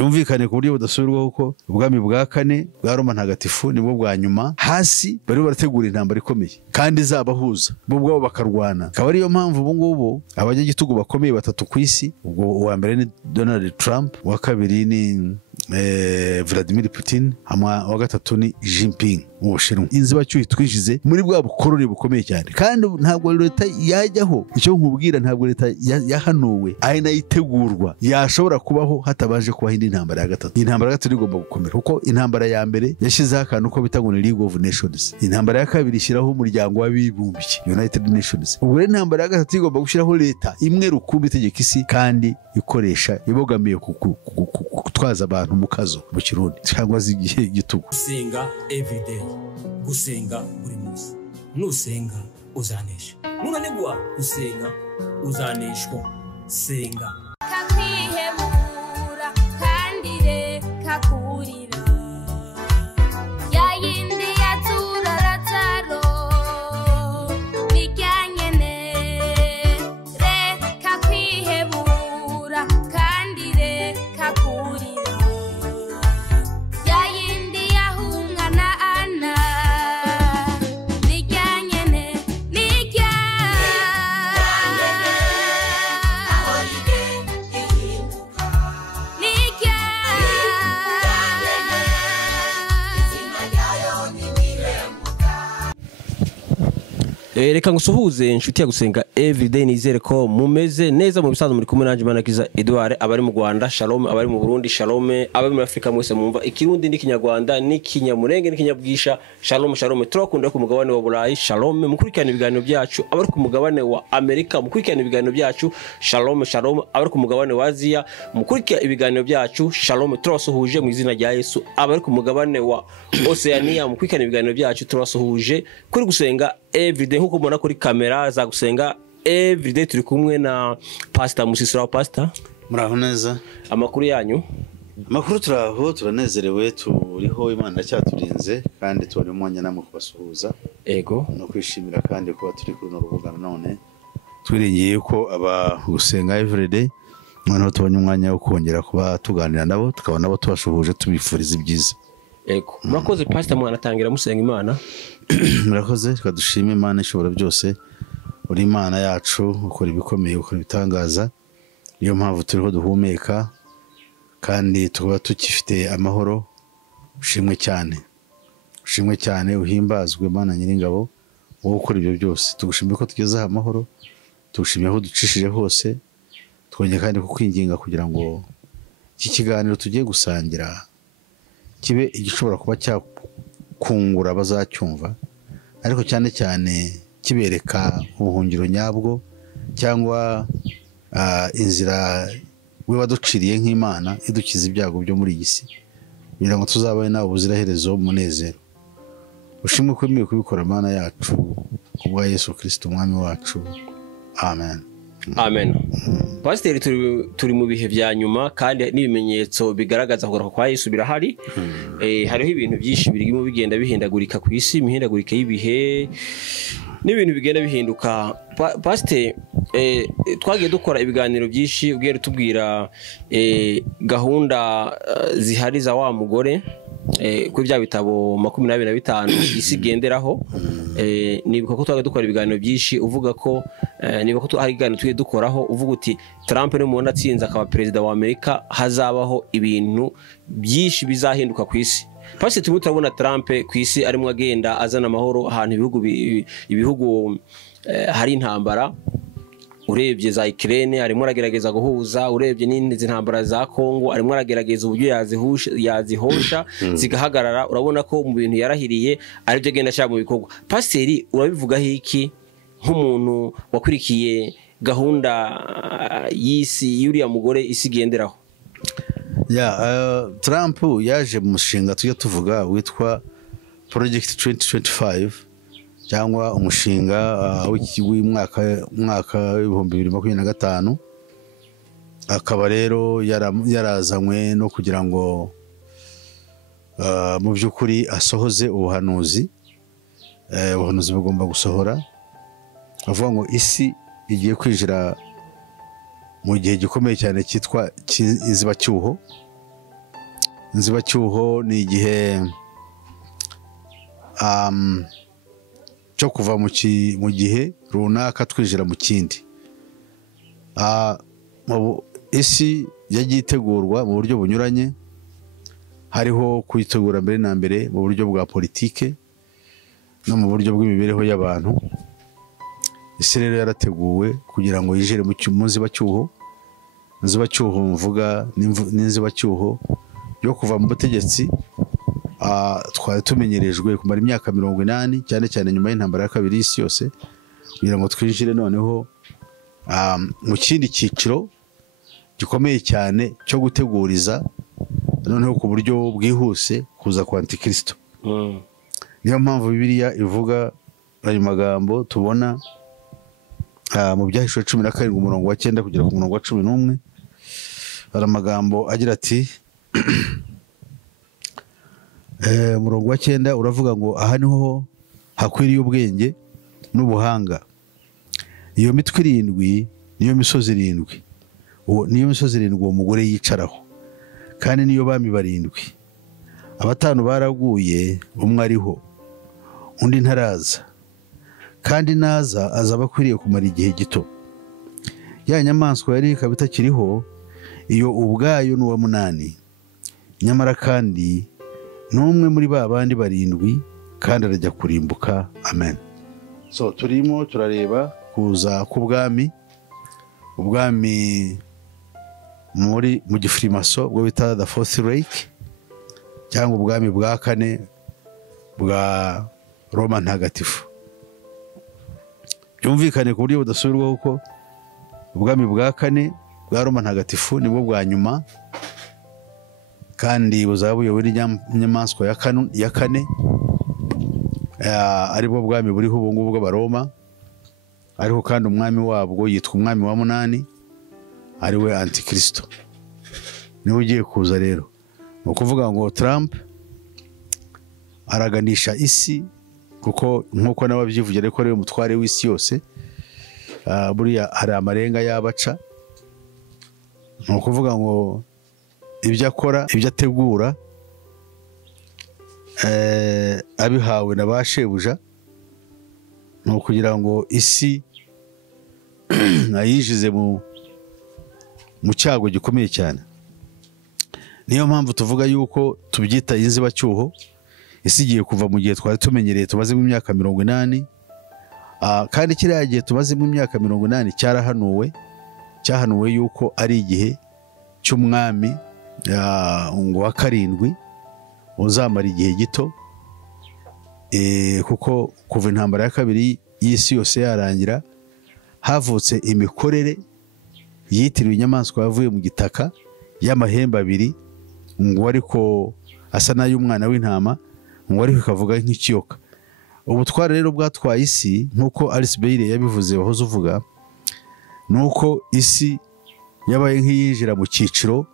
yumvikane ku buryo budasubirwaho ko ubwami bwa kane bwa Roma ntagatifu nibwo bwa nyuma hasi bari barategura intambara ikomeye kandi izabahuza bo ubwabo bakarwana. Akaba ariyo mpamvu ubu ngubu abanyagitugu bakomeye batatu ku isi, ubwo uwa mbere ni Donald Trump, uwa kabiri ni Vladimir Putin, wa gatatu ni Xi Jinping mu Bushinwa. Inzibacyuho twishize muri bwa bukoroni bukomeye cyane, kandi ntabwo leta yajyaho, icyo nkubwira ntabwo leta yahanuwe ari nayitegurwa yashobora kubaho hatabaje kubaho indi ntambara ya gatatu. Intambara ya gatatu igomba gukomera kuko intambara ya mbere yashyizeho akantu ko bita ngo ni League of Nations, intambara ya kabiri ishyiraho umuryango w'abibumbye United Nations. Ubwo rero intambara ya gatatu igomba gushyiraho leta imwe rukumbi itegeka isi kandi ikoresha ibogamiye gutwaza abantu mu kazo mu Kirundi cyangwa zigihe gitugu. Gusenga everyday, gusenga buri munsi, nusenga uzanesha, nunanigwa gusenga uzaneshwa. Senga kakwihebura kandi reka kurira yayindi yaturarataro bijyanyene, reka kwihebura kandi reka kurira yayindi yahungana ana bijyanyene nijya reka ngusuhuze inshuti ya gusenga everyday, nizere ko mumeze neza mu bisanzwe. Muri kumwe nanje Manakiza Edouard, abari mu Rwanda shalom, abari mu Burundi shalom, abari muri Afrika mwese mumva ikirundi n'ikinyarwanda n'ikinyamurenge n'ikinyabwisha shalom shalom. Turakunda ku mugabane wa Burayi shalom, mukurikirana ibiganiro byacu. Abari ku mugabane wa Amerika mukurikirana ibiganiro byacu shalom shalom. Abari ku mugabane wa Aziya mukurikirana ibiganiro byacu shalom, turasuhuje mu izina rya Yesu. Abari ku mugabane wa Oceania mukurikirana ibiganiro byacu turasuhuje kuri gusenga everyday. Nkuko mubona kuri kamera za gusenga everyday turi kumwe na Pastor Musisira. Pastor, muraho neza? Amakuru yanyu? Amakuru turaho, turanezerewe, turiho, Imana cyaturinze kandi tubone umwanya namwe kubasuhuza. Ego no kwishimira kandi kuba turi kuri no rubuga none twiringiye ko aba gusenga everyday noneho tubonye umwanya wo kongera kuba tuganira nabo, tukabona nabo tubashuhuje, tubifuriza ibyiza. Ego murakoze Pastor, mwanatangira musenga Imana. Murakoze, twadushima Imana ishobora byose, uri Imana yacu, ukora ibikomeye, ukora ibitangaza. Niyo mpamvu turiho duhumeka kandi tuba tukifite amahoro. Ushimwe cyane, uhimbazwe Mana Nyiringabo, wowe ukora ibyo byose. Tugushimiye ko tugeze amahoro, tugushimiye ko ducishije hose. Twongeye kandi kukwinginga kugira ngo iki kiganiro tugiye gusangira kibe igishobora kuba cyakungura abazacyumva, ariko cyane cyane kibereka ubuhungiro nyabwo cyangwa inzira we waduciriye nk'Imana idukiza ibyago byo muri iyi si, kugira ngo tuzabaye nawe ubuziraherezo munezero. Ushimwe ko mwiye kubikora Mana yacu, kubwa Yesu Kristo umwami wacu. Amen. Amen. Pastor, turi mu bihe bya nyuma kandi n'ibimenyetso bigaragaza kugaruka kwa Yesu birahari. Hariho ibintu byinshi birimo bigenda bihindagurika ku isi, imihindagurika y'ibihe n'ibintu bigenda bihinduka. Pastor, twagiye dukora ibiganiro byinshi, ubwira tubwira gahunda zihari za wa mugore kuri bya bitabo 25 isi genderaho. Nibuka ko twagiye dukora ibiganiro byinshi uvuga ko nibuka ko hari ibiganiro tugiye dukoraho uvuga uti Trump ni umuntu atsinze akaba perezida wa Amerika, hazabaho ibintu byinshi bizahinduka ku isi. Pasi turabona Trump ku isi arimo agenda azana amahoro ahantu ibihugu hari intambara. Urebye za Ukraine arimo aragerageza guhuza, urebye n'indi ntambara za Kongo arimo aragerageza uburyo yazihosha zigahagarara. Urabona ko mu bintu yarahiriye ari byo agenda ashaka mu bikorwa. Pasiteri, urabivugaho iki nk'umuntu wakurikiye gahunda y'isi y'uriya mugore isi genderaho? Trump yaje mu mushinga tujya tuvuga witwa Project 2025 cyangwa umushinga w'umwaka 2025. Akaba rero yarazanywe no kugira ngo mu by'ukuri asohoze ubuhanuzi bugomba gusohora, avuga ngo isi igiye kwinjira mu gihe gikomeye cyane cyitwa izibacyuho, inzibacyuho ni igihe cyo kuva mu gihe runaka twinjira mu kindi. Isi yagiye itegurwa mu buryo bunyuranye, hariho kuyitegura mbere na mbere mu buryo bwa politike no mu buryo bw'imibereho y'abantu. Isi rero yarateguwe kugira ngo yinjire mu nzibacyuho. Inzibacyuho mvuga n'inzibacyuho yo kuva mu butegetsi twari tumenyerejwe kumara imyaka 80, cyane cyane nyuma y'intambara ya kabiri y'isi yose, kugira ngo twinjire noneho mu kindi cyiciro gikomeye cyane cyo guteguriza noneho ku buryo bwihuse kuza kwa Antikristo. Niyo mpamvu Bibiliya ivuga ayo magambo tubona mu Byahishuwe 17 umurongo wa 9 kugera ku murongo wa 11. Hari amagambo agira ati umurongo wa 9 uravuga ngo aha niho hakwiriye ubwenge n'ubuhanga. Iyo mitwe 7 niyo misozi 7, niyo misozi 7 uwo mugore yicaraho, kandi niyo bami 7. Abatanu baraguye, umwe ariho, undi ntaraza, kandi naza azaba akwiriye kumara igihe gito. Ya nyamaswa yari ikaba itakiriho, iyo ubwayo n'uwa 8, nyamara kandi n'umwe muri ba bandi 7, kandi arajya kurimbuka. Amen. So turimo turareba kuza k'ubwami, ubwami mu gifrimaso bwo bita the fourth reich, cyangwa ubwami bwa 4 bwa Roma ntagatifu. Byumvikane ku buryo budasubirwaho ko ubwami bwa 4 bwa Roma ntagatifu nibwo bwa nyuma, kandi buzaba buyobowe n'inyamaswa ya 4, aribwo bwami buriho ubu ngubu bw'Abaroma. Ariho kandi umwami wabwo yitwa umwami wa 8, ariwe Antikristo. Niwe ugiye kuza rero. Ni ukuvuga ngo Trump araganisha isi, kuko nkuko n'ababyivugira ariko ariwe mutware w'isi yose. Buriya hari amarenga y'abaca. Ni ukuvuga ngo ibyo akora, ibyo ategura, abihawe na ba shebuja, ni ukugira ngo isi ayinjize mu cyago gikomeye cyane. Niyo mpamvu tuvuga yuko tubyita inzibacyuho. Isi igiye kuva mu gihe twari tumenyereye tumaze mu myaka 80, kandi kiriya gihe tumaze mu myaka 80 cyahanuwe yuko ari igihe cy'umwami ngo wa 7 uzamara igihe gito, kuko kuva intambara ya kabiri y'isi yose yarangira havutse imikorere yitiriwe inyamaswa yavuye mu gitaka y'amahembe 2, ngo ariko asa n'ay'umwana w'intama, ngo ariko ikavuga nk'ikiyoka. Ubutware rero bwatwaye isi, nkuko Alice Bailey yabivuze wahoze uvuga, nuko isi yabaye nk'iyinjira mu cyiciro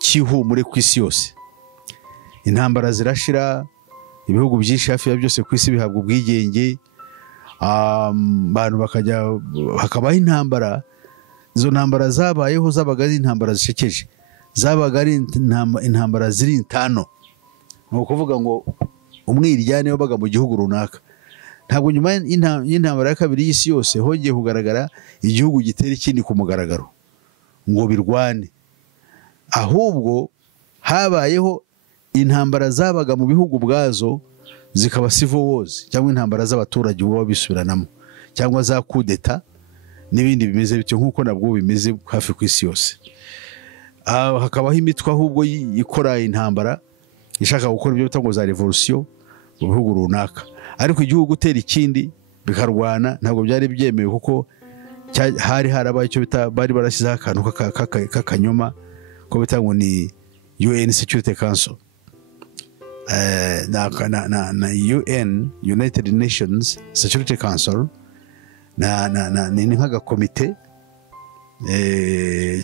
cy'ihumure ku isi yose. Intambara zirashira, ibihugu byinshi hafi ya byose ku isi bihabwa ubwigenge, abantu hakabaho intambara. Izo ntambara zabayeho zabaga ari intambara zishekeje, zabaga ari intambara ziri intano. Ni ukuvuga ngo umwiryane wabaga mu gihugu runaka. Ntabwo nyuma y'intambara ya kabiri y'isi yose hongeye kugaragara igihugu gitera ikindi ku mugaragaro ngo birwane, ahubwo habayeho intambara zabaga mu bihugu bwazo, zikaba civil wars, cyangwa intambara z'abaturage ubwo bisubiranamo, cyangwa za kudeta n'ibindi bimeze bityo, nkuko nabwo bimeze hafi ku isi yose. Hakabaho imitwe ahubwo ikora intambara ishaka gukora ibyo bita ngo za revolution mu bihugu runaka, ariko igihugu gutera ikindi bikarwana ntabwo byari byemewe, kuko hari harabaye icyo bita, bari barashyizeho akantu k'akanyoma ko bita ngo ni UN Security Council, na UN, United Nations Security Council, ni nk'agakomite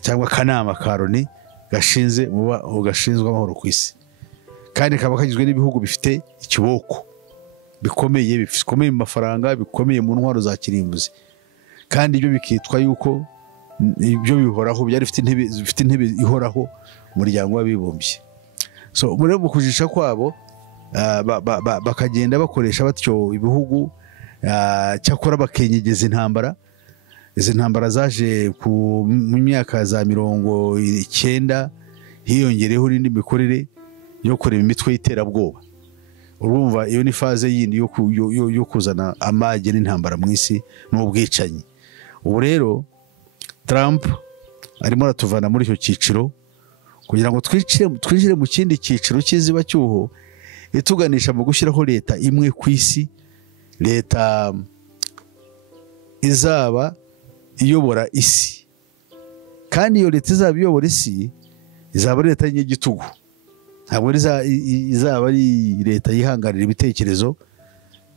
cyangwa akanama ka Loni gashinzwe amahoro ku isi, kandi kaba kagizwe n'ibihugu bifite ikiboko bikomeye mu mafaranga, bikomeye mu ntwaro za kirimbuzi, kandi ibyo bikitwa yuko ibyo bihoraho byari bifite intebe ihoraho mu muryango w'abibumbye. so muri mu kujisha kwabo bakagenda bakoresha batyo ibihugu cyakora bakenyegeza intambara. Izi ntambara zaje mu myaka za 90 hiyongereho n'indi mikorere yo kureba imitwe y'iterabwoba. Urumva iyo ni faze yindi yo kuzana amage n'intambara mu isi n'ubwicanyi. Ubu rero Trump arimo aratuvana muri icyo cyiciro kugira ngo twinjire mu kindi cyiciro cy'iziba cyuho ituganisha mu gushyiraho leta imwe ku isi, leta izaba iyobora isi, kandi iyo leta izaba iyobora isi izaba ari leta y'igitugu, ntabwo izaba ari leta yihanganira ibitekerezo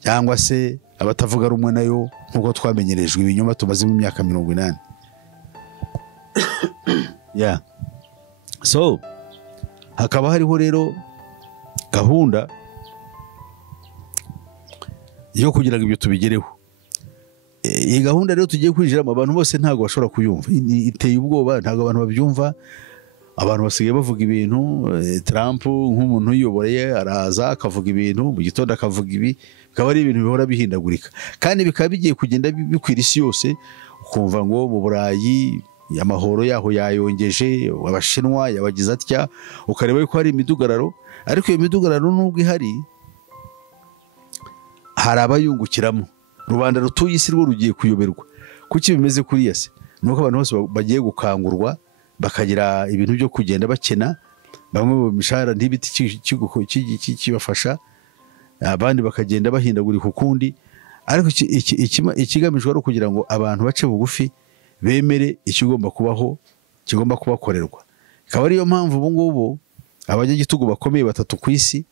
cyangwa se abatavuga rumwe nayo nk'uko twamenyerejwe ibinyoma tumaze mu myaka 80. Yeah. So hakaba hariho rero gahunda yo kugira ngo ibyo tubigereho. Iyi gahunda rero tugiye kwinjiramo abantu bose ntago bashobora kuyumva, iteye ubwoba, ntago abantu babyumva. Abantu basigaye bavuga ibintu, Trump nk'umuntu uyoboreye araza akavuga ibintu, mu gitondo akavuga ibi, bikaba ari ibintu bihora bihindagurika, kandi bikaba bigiye kugenda bikwira isi yose. Ukumva ngo mu Burayi amahoro yaho yayongeje, abashinwa yabagize atya, ukareba ko hari imidugararo, ariko iyo midugararo nubwo ihari hari abayungukiramo. Rubanda rutuye isi rwo rugiye kuyoberwa. Kuki bimeze kuriya se? Nuko abantu bose bagiye gukangurwa bakagira ibintu byo kugenda bakena, bamwe mu mishahara ntibiti kibafasha, abandi bakagenda bahindagurika ukundi. Ariko ikigamijwe ari kugira ngo abantu bace bugufi bemere ikigomba kubaho, kigomba kubakorerwa. Ikaba ariyo mpamvu ubu ngubu abanyagitugu bakomeye batatu ku isi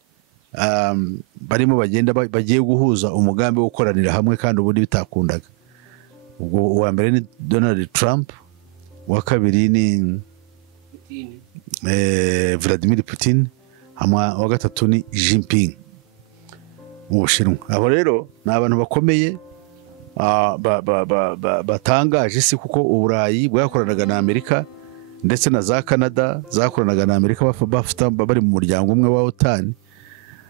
barimo bagenda bagiye guhuza umugambi wo gukoranira hamwe, kandi ubundi bitakundaga. Ubwo uwa mbere ni Donald Trump, uwa kabiri ni Vladimir Putin, uwa gatatu ni Xi Jinping mu Bushinwa. Abo rero ni abantu bakomeye batangaje isi, kuko Uburayi bwakoranaga na Amerika ndetse na za Canada zakoranaga na Amerika bari mu muryango umwe wa OTAN.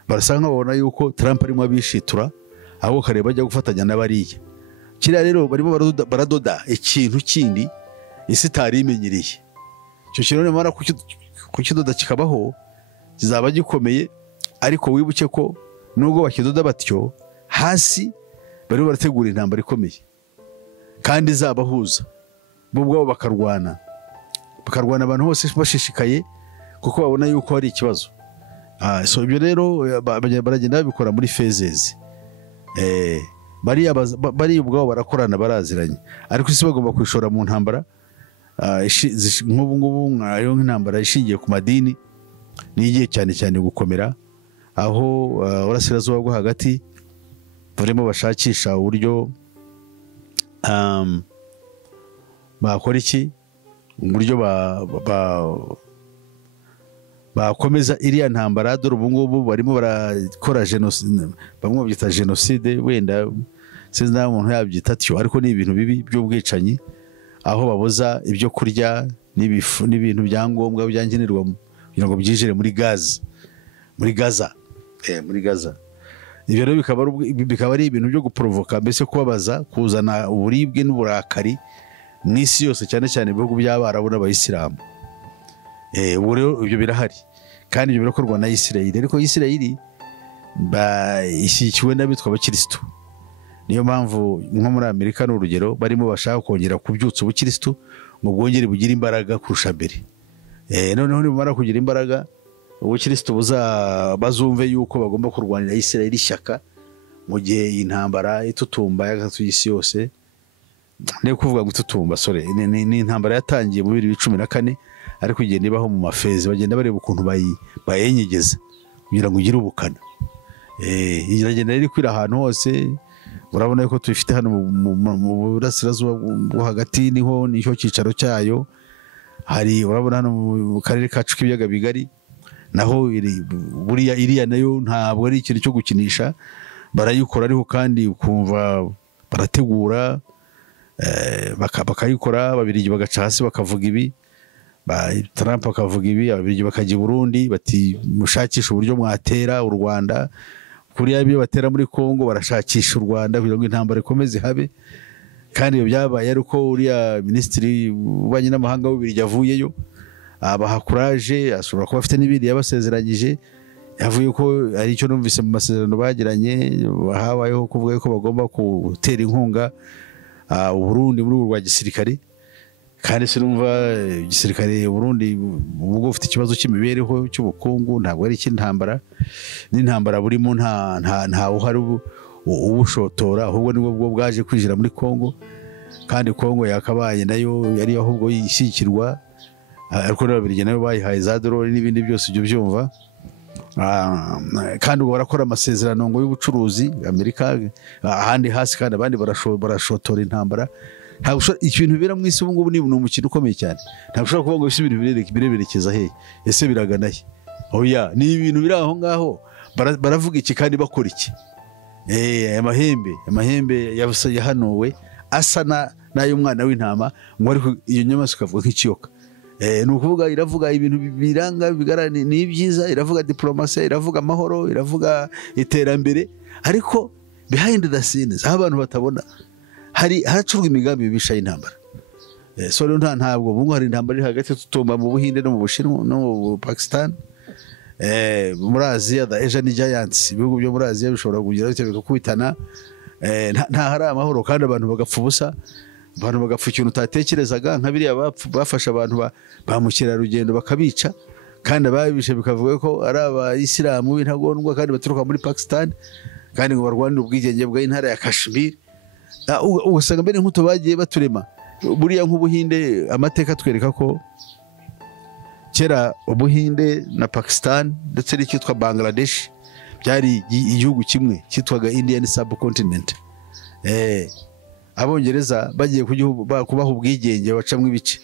Barasa nk'abona yuko Trump arimo abishitura, ahubwo kare bajya gufatanya n'abariya. Kiriya rero barimo baradoda ikintu kindi isi itari imenyereye. Icyo kintu nimara kukidoda kikabaho kizaba gikomeye, ariko wibuke ko nubwo bakidoda batyo, hasi barimo barategura intambara ikomeye kandi izabahuza bo ubwabo bakarwana abantu bose bashishikaye, kuko babona yuko hari ikibazo. So ibyo rero baragenda babikora muri phases. Bari ubwabo barakorana, baraziranye, ariko isi bagomba kwishora mu ntambara. Nk'ubu ngubu nkayo nk'intambara ishingiye ku madini nigiye cyane cyane gukomera, aho urasirazuba bwo hagati barimo bashakisha uburyo bakora iki, uburyo bakomeza iriya ntambara. Dore ubu ngubu barimo barakora genocide, bamwe babyita genocide, wenda sinzi naho umuntu yabyita atyo, ariko ni ibintu bibi by'ubwicanyi, aho babuza ibyo kurya n'ibintu byangombwa byankenerwa kugira ngo byinjire muri Gaza. Ibyo rero bikaba ari ibintu byo guprovoka, mbese kubabaza, kuzana uburibwe n'uburakari mu isi yose, cyane cyane ibihugu by'Abarabu n'Abayisilamu. Ubu rero ibyo birahari, kandi ibyo birakorwa na Isirayeli, ariko Isirayeli ishyigikiwe n'abitwa abakirisitu. Niyo mpamvu nko muri Amerika n'urugero barimo bashaka kongera kubyutsa ubukirisitu ngo bwongere bugire imbaraga kurusha mbere. Noneho nibamara kugira imbaraga, ubukirisitu bazumve yuko bagomba kurwanira Isirayeli ishyaka mu gihe iyi ntambara itutumba y'agatuye isi yose. Ni kuvuga ngo itutumba, ni intambara yatangiye mu 2014, ariko igenda ibaho mu mafezi, bagenda bareba ukuntu bayenyegeza kugira ngo ugire ubukana. Iragenda iri kwira ahantu hose. Urabona yuko tubifite hano mu burasirazuba bwo hagati, nicyo cyicaro cyayo. Hari urabona hano mu karere kacu k'ibiyaga bigari, naho buriya iriya nayo ntabwo ari ikintu cyo gukinisha. Barayikora, ariko kandi ukumva barategura bakayikora, Ababiligi bagaca hasi bakavuga ibi, Trump akavuga ibi, ababirigi bakajya i Burundi bati mushakisha uburyo mwatera u Rwanda, kuriya ibyo batera muri Kongo barashakisha u Rwanda kugira ngo intambara ikomeze habe. Kandi ibyo byabaye ariko uriya minisitiri w'ububanyi n'amahanga w'Ububiligi avuyeyo abaha courage, ashobora kuba afite n'ibindi yabasezeranyije, yavuye ko ari icyo numvise mu masezerano bagiranye, habayeho kuvuga ko bagomba gutera inkunga u Burundi muri urwa gisirikare. Kandi sinumva igisirikare Burundi ubwo ufite ikibazo cy'imibereho cy'ubukungu, ntabwo ari cy'intambara, n'intambara burimo nta uhari ubushotora, ahubwo nibwo bwo bwaje kwinjira muri Kongo. Kandi Kongo yakabaye nayo yari ahubwo yishyikirwa, ariko n'ababirigi nayo bayihaye za drone n'ibindi byose ibyo byumva. Kandi ubwo barakora amasezerano ngo y'ubucuruzi Amerika ahandi hasi, kandi abandi barashotora intambara. Ntabwo ikintu bibera mu isi ubu ngubu ni umukino ukomeye cyane. Ntabwo ushobora kuvuga ngo isi ibintu birerekeza he, ese biragana he? Oya, ni ibintu biri aho ngaho, baravuga iki kandi bakora iki? Amahembe yahanuwe asa n'ay'umwana w'intama, ngo ariko iyo nyamaswa ikavuga nk'ikiyoka. Ni ukuvuga iravuga ibintu biranga ni ibyiza, iravuga diplomasi, iravuga amahoro, iravuga iterambere, ariko behind the scenes aho abantu batabona haracurwa imigambi mibisha y'intambara. So rero ntabwo bungu hari intambara iri hagati tutumba mu Buhinde no mu Bushinwa no mu Pakistan, muri Aziya, the Asian Giants, ibihugu byo muri Aziya bishobora kugira bite bikakubitana, nta hari amahoro, kandi abantu bagapfa ubusa, abantu bagapfa ikintu utatekerezaga, nka biriya bafasha abantu ba mukerarugendo bakabica, kandi ababishe bikavuga ko ari abayisilamu b'intagondwa kandi baturuka muri Pakistan, kandi ngo barwanire ubwigenge bw'intara ya Kashmir. Ugasanga mbere nk'uto bagiye baturema. Buriya nk'Ubuhinde amateka twereka ko kera Ubuhinde na Pakistan ndetse n'icyitwa Bangladesh byari igihugu kimwe cyitwaga Indian subcontinent. Abongereza bagiye kubaha ubwigenge bacamwe ibice,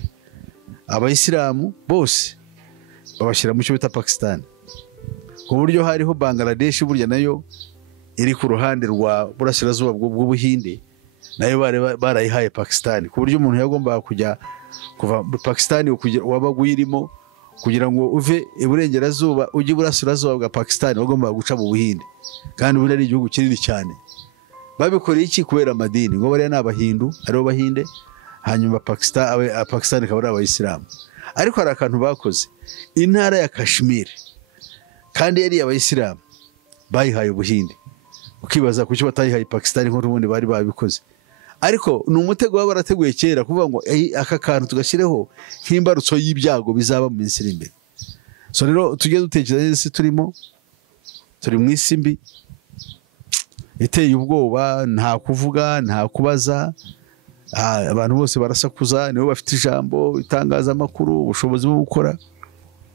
abayisilamu bose babashyira mu cyo bita Pakistan, ku buryo hariho Bangladesh burya nayo iri ku ruhande rwa burasirazuba bw'Ubuhinde, nayo barayihaye Pakistan, ku buryo umuntu yagomba kujya kuva Pakistan wabaga uyirimo kugira ngo uve iburengerazuba ujye burasirazuba bwa Pakistan wagomba guca mu Buhinde, kandi ubu ari igihugu kinini cyane. Babikoreye iki? Kubera amadini, ngo bariya n'abahindu aribo Bahinde, hanyuma Pakistan ikaba ari abayisilamu. Ariko hari akantu bakoze, intara ya Kashmir kandi yari abayisilamu bayihaye Ubuhinde, ukibaza kuki batayihaye Pakistan nk'uko ubundi bari babikoze. Ariko ni umutego baba barateguye kera kuvuga ngo aka kantu tugashyireho nk'imbarutso y'ibyago bizaba mu minsi iri imbere. So rero tujye dutekereza isi turimo, turi mu isi mbi iteye ubwoba, nta kuvuga, nta kubaza, abantu bose barasakuza, nibo bafite ijambo, itangazamakuru, ubushobozi bwo gukora.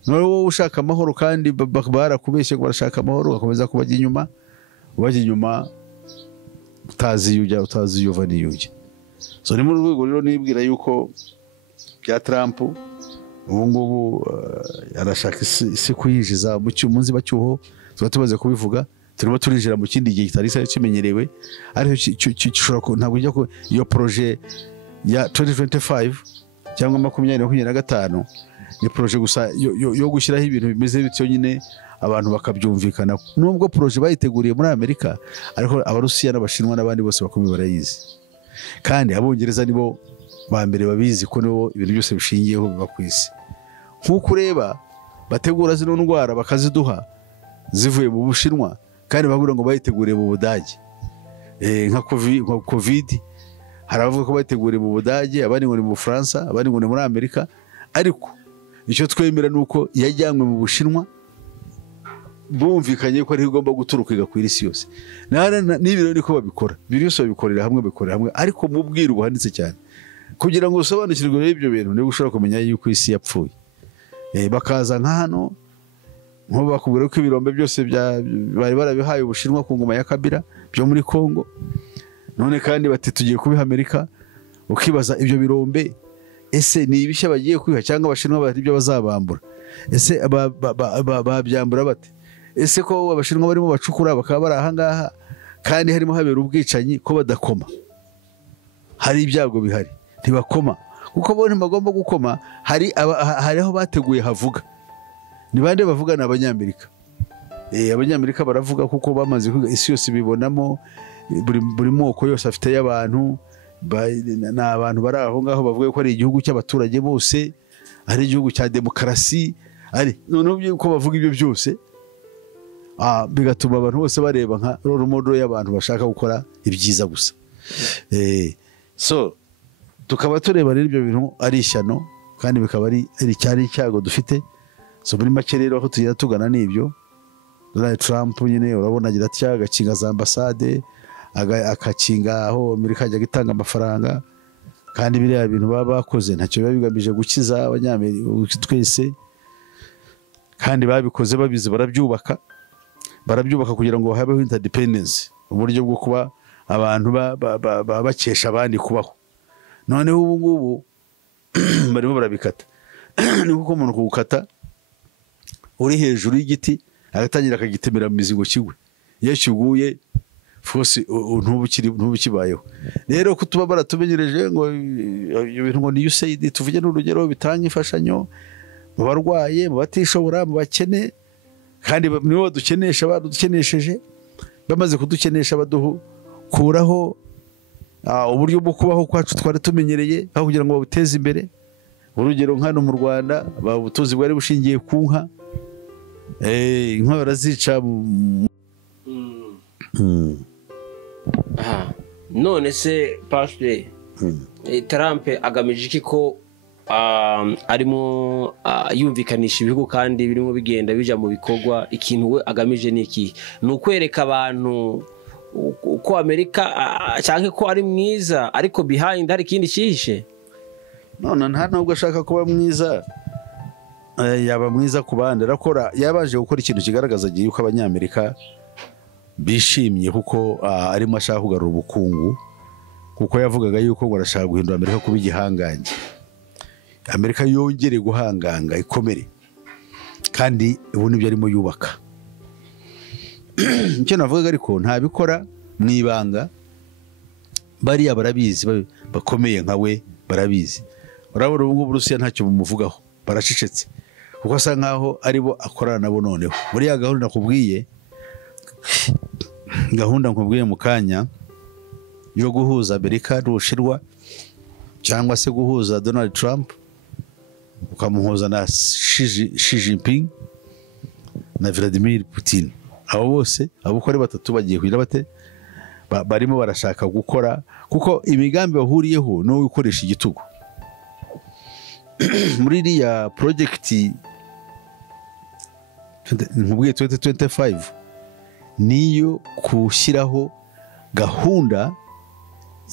Noneho ushaka amahoro kandi barakubeshye ngo barashaka amahoro, bakomeza kubajya inyuma, ubajya inyuma utazi iyo uva n'iyo ujya. So ni muri rwego rero nibwira yuko bya Trump ubu ngubu arashaka isi kuyinjiza mu nzibacyuho, tuba tumaze kubivuga, turimo turinjira mu kindi gihe kitari kimenyerewe, ariko ntabwo ijya ko iyo projet ya 2025 cyangwa 2025 ni projet gusa yo gushyiraho ibintu bimeze bityo nyine abantu bakabyumvikana. Nubwo projet bayiteguriye muri Amerika, ariko Abarusiya n'Abashinwa n'abandi bose bakomeye barayizi, kandi Abongereza nibo ba mbere babizi ko nibo ibintu byose bishingiyeho biba ku isi. Nk'uko ureba bategura zino ndwara bakaziduha zivuye mu Bushinwa, kandi bavuga ngo bayiteguriye mu Budage. Nka COVID hari abavuga ko bayiteguriye mu Budage, abandi ngo ni mu Bufaransa, abandi ngo ni muri Amerika, ariko icyo twemera nuko yajyanywe mu Bushinwa, bumvikanye ko ari igomba guturuka igakwira isi yose. N'ibiro niko babikora, byose babikorera hamwe, ariko mu bwiru buhanitse cyane, kugira ngo usobanukirwe ibyo bintu niba ushobora kumenya yuko isi yapfuye. Bakaza nka hano nko bakubwira ko ibirombe byose bari barabihaye Ubushinwa ku ngoma ya Kabila byo muri Kongo, none kandi bati tugiye kubiha Amerika. Ukibaza ibyo birombe ese ni ibishya bagiye kwiha cyangwa Abashinwa bati ibyo bazabambura? Ese babyambura bate? Ese ko Abashinwa barimo bacukura bakaba bari aha ngaha kandi harimo habera ubwicanyi, ko badakoma? Hari ibyago bihari, ntibakoma kuko bo ntibagomba gukoma. Hari aho bateguye havuga. Ni bande bavuga? Ni Abanyamerika. Abanyamerika baravuga kuko bamaze kwiga isi yose bibonamo, buri moko yose afite y'abantu, ni abantu bari aho ngaho bavuga ko ari igihugu cy'abaturage bose, ari igihugu cya demokarasi, ari noneho uko bavuga ibyo byose bigatuma abantu bose bareba nka role model y'abantu bashaka gukora ibyiza gusa. So tukaba tureba rero ibyo bintu ari ishyano kandi bikaba ari cyari icyago dufite. So muri make rero aho tugira tugana n'ibyo, Donald Trump nyine urabona agira atya agakinga za ambasade, akakinga aho Amerika ajya gitanga amafaranga, kandi biriya bintu baba bakoze ntacyo biba bigamije gukiza Abanyamerika twese, kandi babikoze babizi barabyubaka kugira ngo habeho interdependence, uburyo bwo kuba abantu bakesha abandi kubaho. Noneho ubu ngubu barimo barabikata. Ni kuko umuntu kugukata uri hejuru y'igiti agatangira akagitemera mu mizigo kigwe, iyo kiguye fose ntubukibayeho. Rero kutuba baratumenyereje ngo ibintu ngo ni USAID, tuvuge n'urugero bitanga imfashanyo mu barwaye, mu batishobora, mu bakene, kandi nibo badukenesha, badukenesheje, bamaze kudukenesha baduhukuraho uburyo bwo kubaho kwacu twari tumenyereye, aho kugira ngo babuteze imbere. Urugero nkano mu Rwanda babutuzi bwari bushingiye ku nka, inka barazica. None se Pastor Trump agamije iki ko arimo yumvikanisha ibihugu kandi birimo bigenda bija mu bikorwa? Ikintu we agamije ni iki? Ni ukwereka abantu uko Amerika cyangwa ko ari mwiza ariko behind hari ikindi cyihishe? None nta nubwo ashaka kuba mwiza, yaba mwiza ku bandi. Arakora, yabaje gukora ikintu kigaragaza yuko Abanyamerika bishimye kuko arimo ashaka kugarura ubukungu, kuko yavugaga yuko ngo arashaka guhindura Amerika kuba igihangange, Amerika yongere guhanganga ikomere, kandi ubu nibyo arimo yubaka. Icyo navuga ariko ntabikora mu ibanga, bariya barabizi, bakomeye nka we barabizi. Urabona ubu ngubu Rusiya ntacyo bumuvugaho, baracecetse kuko asa nkaho aribo akorana nabo. Noneho buriya gahunda nkubwiye mu kanya yo guhuza Amerika n'Ubushinwa, cyangwa se guhuza Donald Trump ukamuhuza na Xi Jinping na Vladimir Putin, abo bose abo uko ari batatu bagiye kugira bate, barimo barashaka gukora, kuko imigambi bahuriyeho no gukoresha igitugu. Muri iriya project nkubwiye 2025 niyo kushyiraho gahunda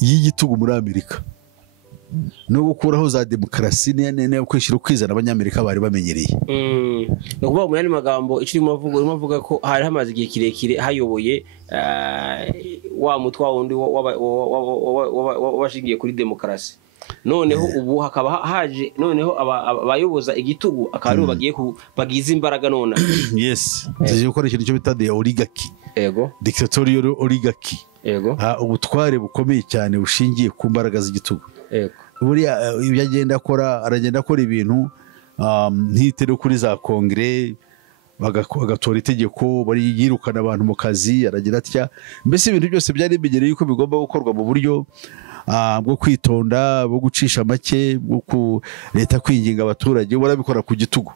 y'igitugu muri Amerika no gukuraho za demokarasi no kwishyira ukwizana Abanyamerika bari bamenyereye. No kuvuga mu yandi magambo icyo urimo avuga ko hari hamaze igihe kirekire hayoboye wa mutwa wundi wabashingiye kuri demokarasi, noneho ubu hakaba haje noneho abayoboza igitugu akaba bagiye bagize imbaraga none. Yes, zije gukora ikintu cyo bita the oligarchy. Yego, dictatorial oligarchy. Yego, ubutware bukomeye cyane bushingiye ku mbaraga z'igitugu. Yego, buriya ibyo aragenda akora ibintu ntitero kuri za kongere, bagatora itegeko bari yirukana abantu mu kazi, aragira atya. Mbese ibintu byose byari bigereye yuko bigomba gukorwa mu buryo bwo kwitonda, bwo gucisha make, bwo leta kwinginga abaturage, barabikora ku gitugu.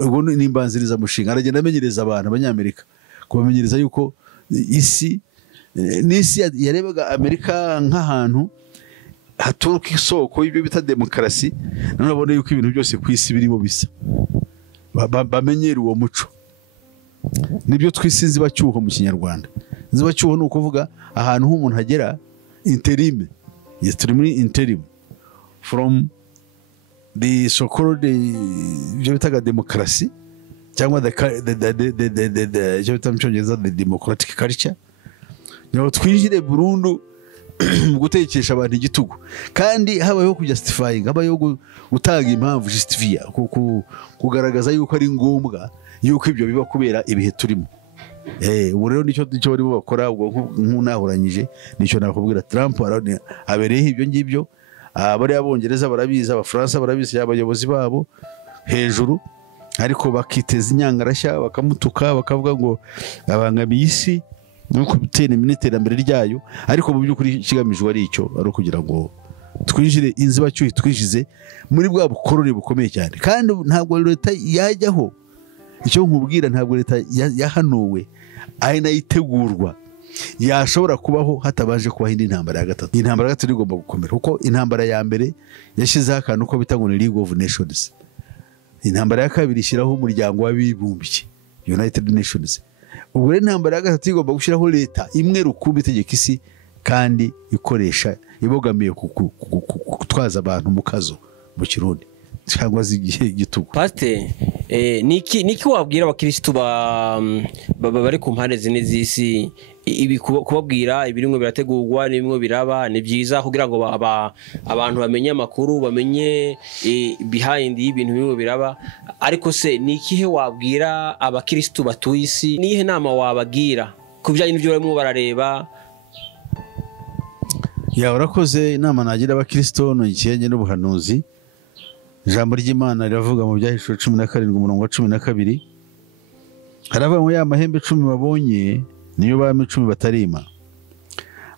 Ubwo ni imbanziriza mushinga, aragenda amenyereza abantu Abanyamerika, kubamenyereza yuko isi yarebaga Amerika nk'ahantu haturuka isoko y'ibyo bita demokarasi. None babona yuko ibintu byose ku isi birimo bisa, bamenyera uwo muco. Nibyo twisi nzibacyuho mu Kinyarwanda. Nzibacyuho ni ukuvuga ahantu h'umuntu hagera interim. Yes, turi muri interim from the so-called ibyo bitaga demokarasi, cyangwa the democratic culture. Twinjire burundu mu gutekesha abantu igitugu, kandi habayeho kujustifying, habayeho gutanga impamvu justify, kugaragaza yuko ari ngombwa yuko ibyo biba kubera ibihe turimo. Ubu rero nicyo barimo bakora. Ubwo nk'unahuranyije nicyo nakubwira, Trump abereyeho ibyo ngibyo, bariya Abongereza barabizi, Abafaransa barabizi, abayobozi babo hejuru, ariko bakiteza inyangarashya bakamutuka bakavuga ngo abangamiye isi no gutera iterambere ryayo, ariko mu by'ukuri ikigamijwe ari icyo, ari ukugira ngo twinjire inzibacyuho twishize muri bwa bukoroni bukomeye cyane. Kandi ntabwo leta yajyaho, icyo nkubwira, ntabwo leta yahanuwe ari nayo itegurwa yashobora kubaho hatabaje kubaho indi ntambara ya gatatu. Intambara ya gatatu igomba gukomera, kuko intambara ya mbere yashyizeho akantu ko bita ngo ni League of Nations. Intambara ya kabiri ishyiraho umuryango w'abibumbye, United Nations. Ubwo rero intambara ya gatatu igomba gushyiraho leta imwe rukumbi itegeka isi, kandi ikoresha ibogamiye gutwaza abantu mu kazo mu Kirundi cyangwa igitugu. Pastor, niki wabwira abakristo bari ku mpande zine z'isi, ibi kubabwira ibirimo birategurwa n'ibimwe biraba ni byiza kugira ngo abantu bamenye amakuru, bamenye behind y'ibintu bimwe biraba, ariko se nikihe wabwira abakristo batuye isi, nihe nama wabagira kubijanye n'ibyo barimo barareba? Urakoze. Inama nagira abakristo no ikiyanye n'ubuhanuzi. Ijambo ry'Imana riravuga mu Byahishuwe 17 umurongo wa 12, haravuga ngo ya mahembe 10 babonye niyo bami 10 batarima,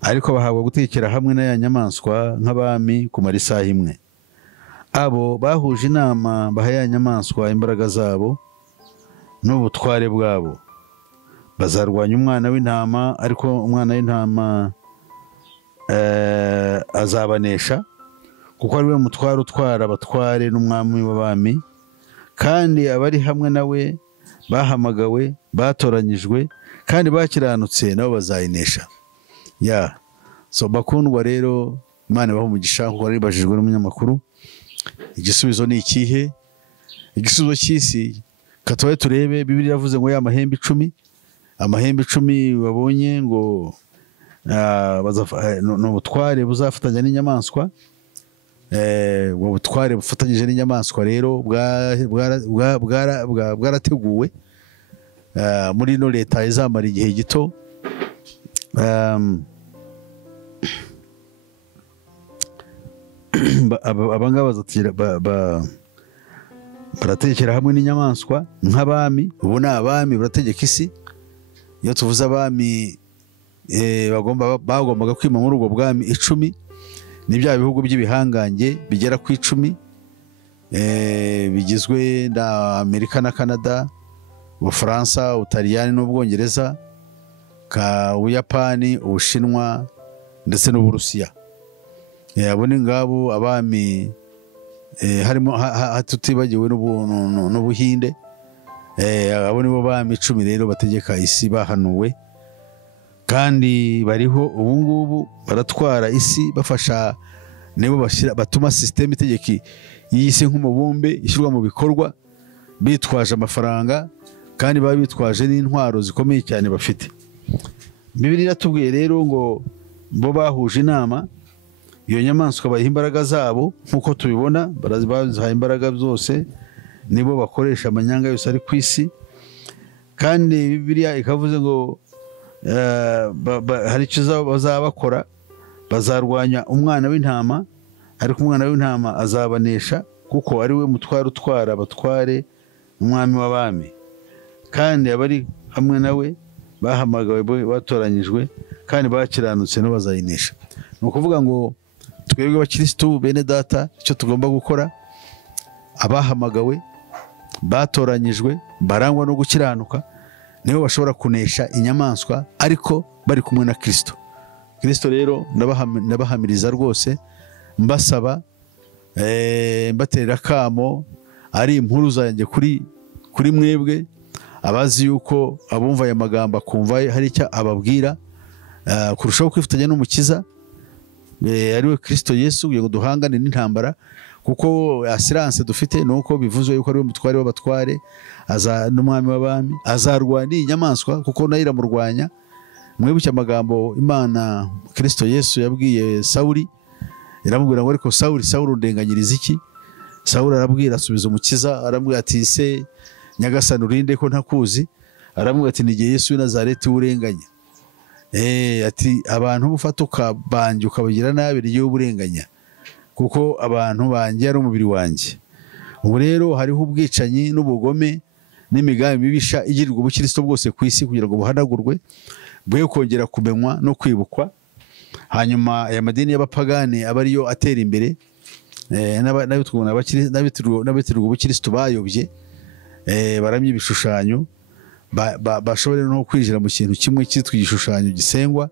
ariko bahabwa gutekera hamwe na ya nyamaswa nk'abami kumara isaha imwe. Abo bahuje inama baha ya nyamaswa imbaraga zabo n'ubutware bwabo, bazarwanya umwana w'intama, ariko umwana w'intama azabanesha, kuko ari we mutware utwara abatware n'umwami w'abami, kandi abari hamwe nawe bahamagawe, batoranyijwe, kandi bakiranutse nabo bazayinesha. So bakundwa rero, Imana ibahe umugisha. Kuko ribajijwe n'umunyamakuru, igisubizo ni ikihe? Igisubizo cy'isi katoye turebe. Bibiliya yavuze ngo ya mahembe 10, amahembe 10 babonye ngo no butware buzafatanya n'inyamaswa. Ubwo butware bufatanyije n'inyamaswa rero bwarateguwe muri no leta izamara igihe gito. Abangaba baratekera hamwe n'inyamaswa nk'abami. Ubu ni abami barategeka isi. Iyo tuvuze abami, bagombaga kwima muri ubwo bwami 10, ni bya bihugu by'ibihangange bigera ku 10, bigizwe na Amerika na Canada, Ubufaransa, Ubutaliyani n'Ubwongereza, Ubuyapani, Ubushinwa ndetse n'Uburusiya. Abo ni ngabo abami, harimo tutibagiwe n'Ubuhinde. Abo nibo bami 10 rero bategeka isi bahanuwe, kandi bariho ubu ngubu baratwara isi, bafasha nibo batuma system itegeki y'isi nk'umubumbe ishyirwa mu bikorwa, bitwaje amafaranga, kandi baba bitwaje n'intwaro zikomeye cyane bafite. Bibiliya iratubwiye rero ngo bo bahuje inama, iyo nyamaswa bayiha imbaraga zabo nk'uko tubibona, bazihaye imbaraga zose, nibo bakoresha amanyanga yose ari ku isi. Kandi Bibiliya ikavuze ngo hari icyo bazabakora, bazarwanya umwana w'intama, ariko umwana w'intama azabanesha, kuko ari we mutware utwara abatware n'umwami w'abami, kandi abari hamwe nawe bahamagawe, batoranyijwe, kandi bakiranutse no bazayinesha. Ni ukuvuga ngo twebwe abakristo bene data, icyo tugomba gukora, abahamagawe, batoranyijwe, barangwa no gukiranuka, nibo bashobora kunesha inyamaswa, ariko bari kumwe na Kristo. Kristo rero ndabahamiriza rwose, mbasaba, mbaterera kamo, ari inkuru zanjye kuri mwebwe, abazi yuko abumva aya magambo akumva hari icyo ababwira, kurushaho kwifatanya n'umukiza ariwe Kristo Yesu, kugira ngo duhangane n'intambara, kuko assurance dufite nuko bivuzwe yuko ari umutware w'abatware, n'umwami w'abami, azarwanya inyamaswa, kuko nayo iramurwanya. Mwibuke amagambo Imana Kristo Yesu yabwiye Sawuli, iramubwira ngo ariko Sawuli undenganyiriza iki? Sawuli arabwira, asubiza umukiza, aramubwira ati se nyagasani urinde ko ntakuzi? Aramubwira ati nigiye Yesu w'i Nazareti urenganya. Ati abantu bufata ukabanje ukabagira nabi, rigiye uburenganya. kuko abantu banjye ari umubiri wanjye. Ubu rero hariho ubwicanyi n'ubugome n'imigambi mibisha igirirwa ubukristo bwose ku isi kugira ngo buhanagurwe bwe kongera kumenywa no kwibukwa. Hanyuma aya madini y'abapagani aba ariyo atera imbere, n'abitirwa ubukristo bayobye, baramye ibishushanyo, bashobore no kwinjira mu kintu kimwe cyitwa igishushanyo gisengwa.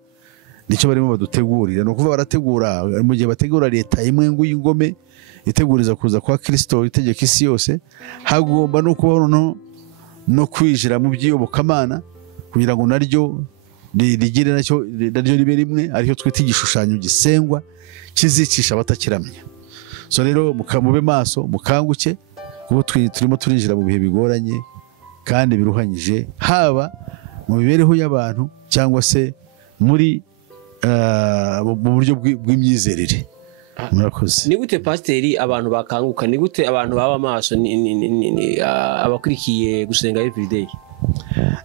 Nicyo barimo badutegurira, ni ukuvuga barategura mu gihe bategura leta imwe y'ingome iteguriza kuza kwa Kristo itegeka isi yose, hagomba no kubaho no kwinjira mu by'iyobokamana kugira ngo naryo rigire naryo ribe rimwe, aricyo twita igishushanyo gisengwa kizicisha abatakiramya. So rero mube maso, mukanguke, kuko turimo turinjira mu bihe bigoranye kandi biruhanyije, haba mu mibereho y'abantu cyangwa se muri mu buryo bw'imyizerere. Murakoze. Ni gute pasiteri abantu bakanguka? Ni gute abantu baba maso abakurikiye gusenga everyday?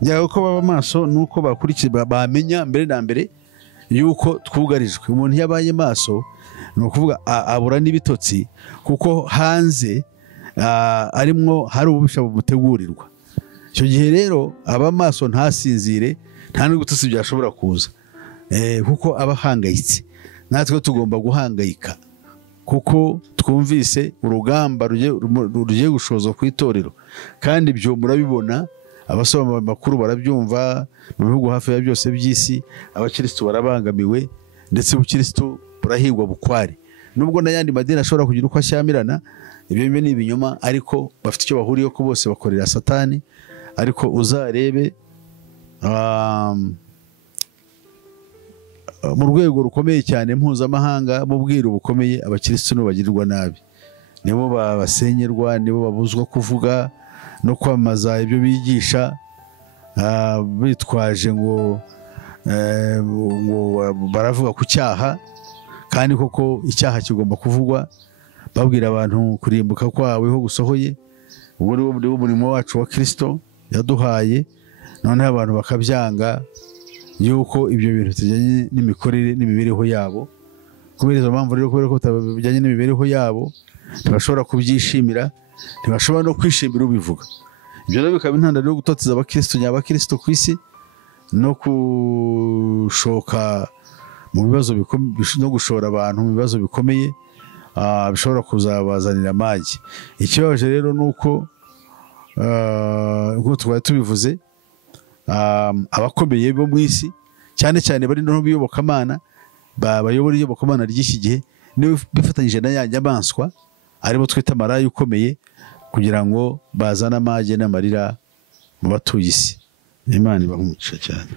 Njya uko baba maso nuko bakurikiye bamenya mbere na mbere yuko twugarijwe. Umuntu yabaye maso ni ukuvuga abura n'ibitotsi, kuko hanze arimwo hari ububisha bumutegurirwa. Icyo gihe rero aba maso ntasinzire, nta n'ubutotsi byashobora kuza, kuko aba ahangayitse. Natwe tugomba guhangayika kuko twumvise urugamba rugiye gushozwa ku itorero, kandi ibyo murabibona, abasoma amakuru barabyumva, mu bihugu hafi ya byose by'isi abakristo barabangamiwe, ndetse ubukristo burahigwa bukware. Nubwo n'ayandi madini ashobora kugira uko ashyamirana, ibyo ni ibinyoma, ariko bafite icyo bahuriyeho ko bose bakorera Satani. Ariko uzarebe mu rwego rukomeye cyane mpuzamahanga, mu bwiru bukomeye, abakristo nibo bagirirwa nabi, nibo basenyerwa, nibo babuzwa kuvuga no kwamaza ibyo bigisha, bitwaje ngo baravuga ku cyaha, kandi koko icyaha kigomba kuvugwa, babwira abantu kurimbuka kwawe ho gusohoye. Ubwo niwo murimo wacu wa Kristo yaduhaye, noneho abantu bakabyanga yuko ibyo bintu tujyanye n'imikorere n'imibereho yabo. Kubera izo mpamvu rero, kubera ko bijyanye n'imibereho yabo, ntibashobora kubyishimira, ntibashobora no kwishimira ubivuga. Ibyo rero bikaba intandaro yo gutoteza abakristo nyabakristo ku isi, no gushoka mu bibazo no gushora abantu mu bibazo bikomeye bishobora kuzabazanira amage. Ikibabaje rero ni uko nk'uko twari tubivuze, abakomeye bo mu isi, cyane cyane bari no biyobokamana, bayobora iyobokamana ry'iki gihe, niwe bifatanyije na ya nyamaswa aribo twita maraya ukomeye, kugira ngo bazane amage n'amarira mu batuye isi. Imana ibahumugisha cyane.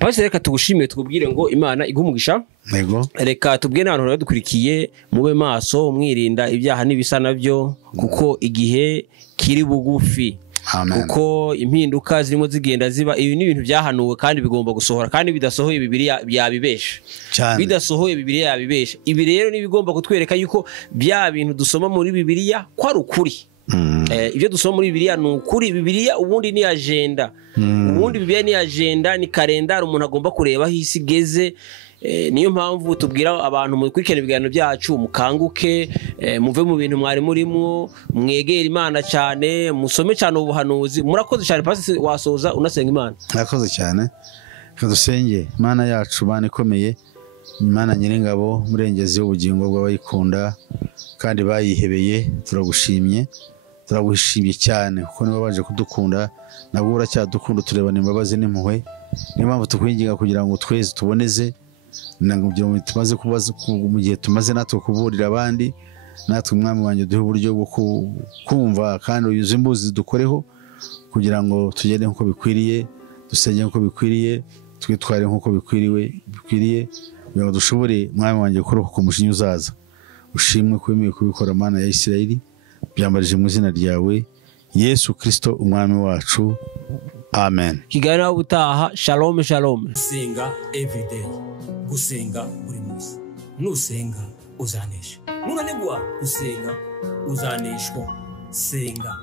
Pasiteri, reka tugushimire, tukubwire ngo Imana igumugisha. Yego. Reka tubwire n'abantu badukurikiye, mube maso, mwirinda ibyaha n'ibisa nabyo, kuko igihe kiri bugufi. Amen. Kuko impinduka zirimo zigenda ziba. Ibi ni ibintu byahanuwe kandi bigomba gusohora, kandi bidasohoye Bibiliya byabibesha. Bidasohoye Bibiliya yabibesha. Ibi rero ni bigomba kutwereka yuko bya bintu dusoma muri Bibiliya ko ari ukuri. Ibyo dusoma muri Bibiliya ni ukuri. Bibiliya ubundi ni agenda. Ubundi Bibiliya ni agenda, ni kalendari umuntu agomba kureba aho isi igeze. Niyo mpamvu tubwira abantu mukurikirana ibiganiro byacu, mukanguke, muve mu bintu mwari murimo, mwegera Imana cyane, musome cyane ubuhanuzi. Murakoze cyane. Pasiteri, wasoza unasenga Imana. Murakoze cyane. Kadusenge. Imana yacu, Imana ikomeye, Imana Nyiringabo, murengezi w'ubugingo bw'abayikunda kandi bayihebeye, turagushimye, turagushimye cyane kuko niwe waje kudukunda, nabwo uracyadukunda, turebana imbabazi n'impuhwe. Niyo mpamvu tukwinginga kugira ngo tweze tuboneze, mu gihe tumaze natwe kuburira abandi, natwe Mwami wanjye duhe uburyo bwo kumva, kandi uyuze imbuzi dukoreho, kugira ngo tugende nk'uko bikwiriye, dusenge nk'uko bikwiriye, twitware nk'uko bikwiriye, kugira ngo dushobore Mwami wanjye kurokoka ku mushinga uzaza. Ushimwe kwemeye kubikora, Mana ya Isirayeli, byambarije mu izina ryawe Yesu Kristo umwami wacu. Amen. Kiganiro ubutaha. Shalom shalom. Gusenga everyday, gusenga buri munsi. Nusenga uzanesha, nunanigwa gusenga uzaneshwa. Senga.